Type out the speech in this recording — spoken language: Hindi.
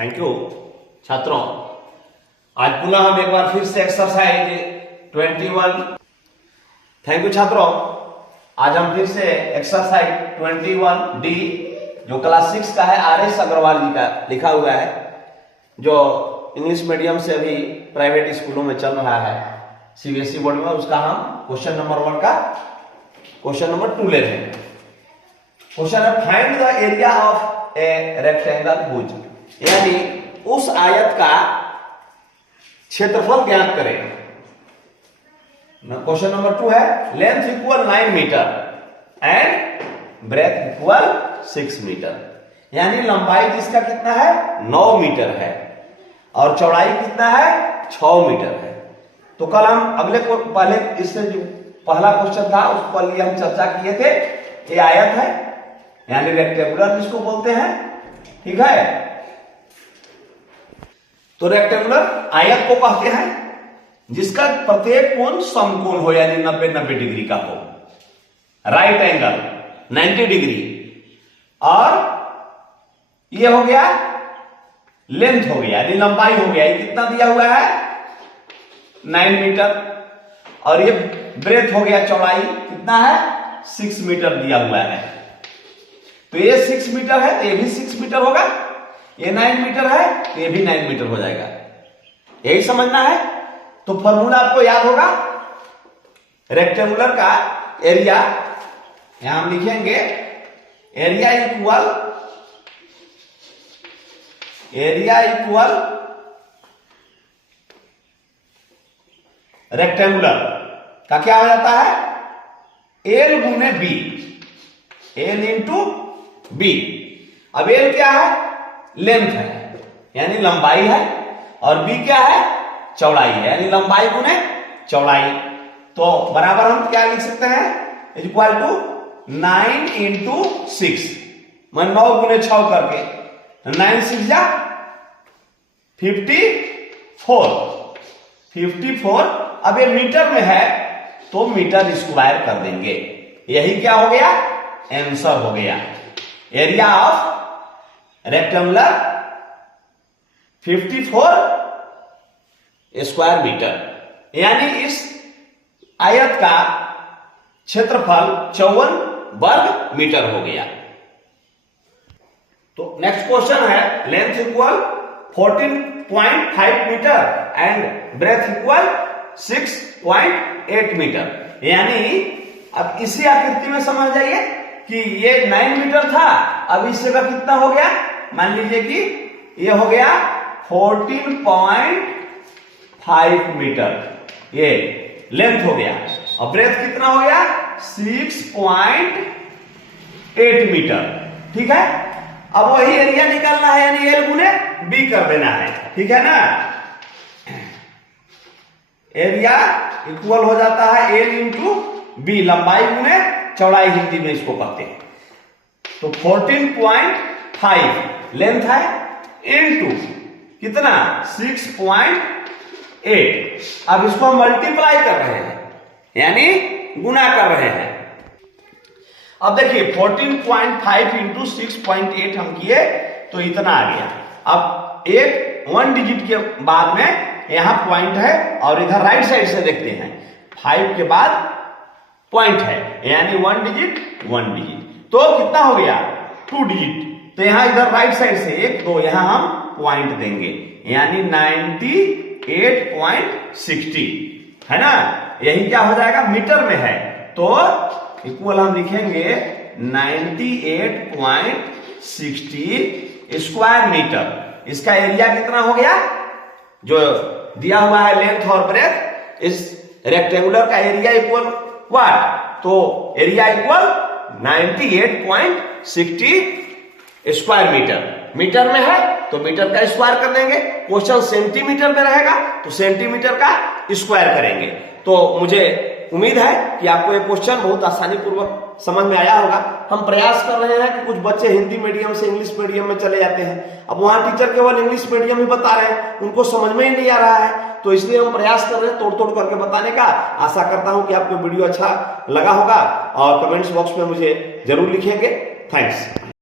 थैंक यू छात्रों। आज पुनः हम एक बार फिर से एक्सरसाइज 21। थैंक यू छात्रों। आज हम फिर से एक्सरसाइज 21D जो क्लास 6 का है, आर.एस. अग्रवाल जी का लिखा हुआ है, जो इंग्लिश मीडियम से अभी प्राइवेट स्कूलों में चल रहा है, सीबीएसई बोर्ड में। उसका हम क्वेश्चन नंबर 1 का क्वेश्चन नंबर 2 लेते हैं। क्वेश्चन है find the area of a rectangle whose, यानी उस आयत का क्षेत्रफल ज्ञात करें। क्वेश्चन नंबर 2 है length equal 9 metre and breadth equal 6 metre, यानी लंबाई जिसका कितना है 9 मीटर है और चौड़ाई कितना है 6 मीटर है। तो कल हम पहले इससे जो पहला क्वेश्चन था उस पर लिए हम चर्चा किए थे। ये आयत है, यानी रेक्टेंगुलर जिसको बोलते हैं, ठीक है। तो रेक्टेंगुलर आयत को कहते हैं जिसका प्रत्येक कोण समकोण हो, यानी 90-90 डिग्री का हो, राइट एंगल 90 डिग्री। और ये हो गया लेंथ हो गया, यानी लंबाई हो गया। ये कितना दिया हुआ है 9 मीटर, और ये ब्रेथ हो गया, चौड़ाई कितना है 6 मीटर दिया हुआ है। तो ये 6 मीटर है तो ये भी 6 मीटर होगा, ये 9 मीटर है तो ये भी 9 मीटर हो जाएगा। यही समझना है। तो फॉर्मूला आपको याद होगा, रेक्टेंगुलर का एरिया यहां हम लिखेंगे, एरिया इक्वल रेक्टेंगुलर का क्या हो जाता है एल गुने बी, एल इंटू बी। अब एल क्या है लेंथ है, यानी लंबाई है, और बी क्या है चौड़ाई है, यानी लंबाई गुने चौड़ाई। तो बराबर हम क्या लिख सकते हैं इक्वल टू 9 इंटू 6, मैं 9 गुने 6 करके 9 6 जा 54। अब ये मीटर में है तो मीटर स्क्वायर कर देंगे। यही क्या हो गया आंसर हो गया। Area of rectangular 54 square metre, यानी इस आयत का क्षेत्रफल 54 वर्ग मीटर हो गया। तो नेक्स्ट क्वेश्चन है length equal 14.5 metre and breadth equal 6.8 metre, यानी अब इसी आकृति में समझ जाइए कि ये 9 मीटर था, अब इस जगह कितना हो गया, मान लीजिए कि ये हो गया 14.5 मीटर, ये लेंथ हो गया, और ब्रेथ कितना हो गया 6.8 मीटर, ठीक है। अब वही एरिया निकालना है, यानी एल गुने बी कर देना है, ठीक है ना। एरिया इक्वल हो जाता है एल इंटू बी, लंबाई गुने चौड़ाई हिंदी में इसको कहते हैं। तो 14.5 लेंथ है इंटू कितना 6.8। अब इसको हम मल्टीप्लाई कर रहे हैं, यानी गुना कर रहे हैं। अब देखिए 14.5 इंटू 6.8 हम किए तो इतना आ गया। अब एक 1 डिजिट के बाद में यहां पॉइंट है, और इधर राइट साइड से देखते हैं 5 के बाद पॉइंट है, यानी 1 डिजिट 1 डिजिट, तो कितना हो गया 2 डिजिट। तो यहां इधर राइट साइड से 1 2 यहां हम पॉइंट देंगे, यानी 98.60 है ना। यही क्या हो जाएगा मीटर में है, तो इक्वल हम लिखेंगे 98.60 स्क्वायर मीटर। इसका एरिया कितना हो गया, जो दिया हुआ है लेंथ और ब्रेथ, इस रेक्टेंगुलर का एरिया इक्वल व्हाट, तो area equal 98.60 square metre. Metre में है तो मीटर का स्क्वायर कर देंगे, क्वेश्चन सेंटीमीटर में रहेगा तो सेंटीमीटर का स्क्वायर करेंगे। तो मुझे उम्मीद है कि आपको ये क्वेश्चन बहुत आसानी पूर्वक समझ में आया होगा। हम प्रयास कर रहे हैं कि कुछ बच्चे हिंदी मीडियम से इंग्लिश मीडियम में चले जाते हैं, अब वहां टीचर केवल इंग्लिश मीडियम ही बता रहे हैं, उनको समझ में ही नहीं आ रहा है। तो इसलिए हम प्रयास कर रहे हैं तोड़ तोड़ करके बताने का। आशा करता हूं कि आपको वीडियो अच्छा लगा होगा, और कमेंट्स बॉक्स में मुझे जरूर लिखेंगे। थैंक्स।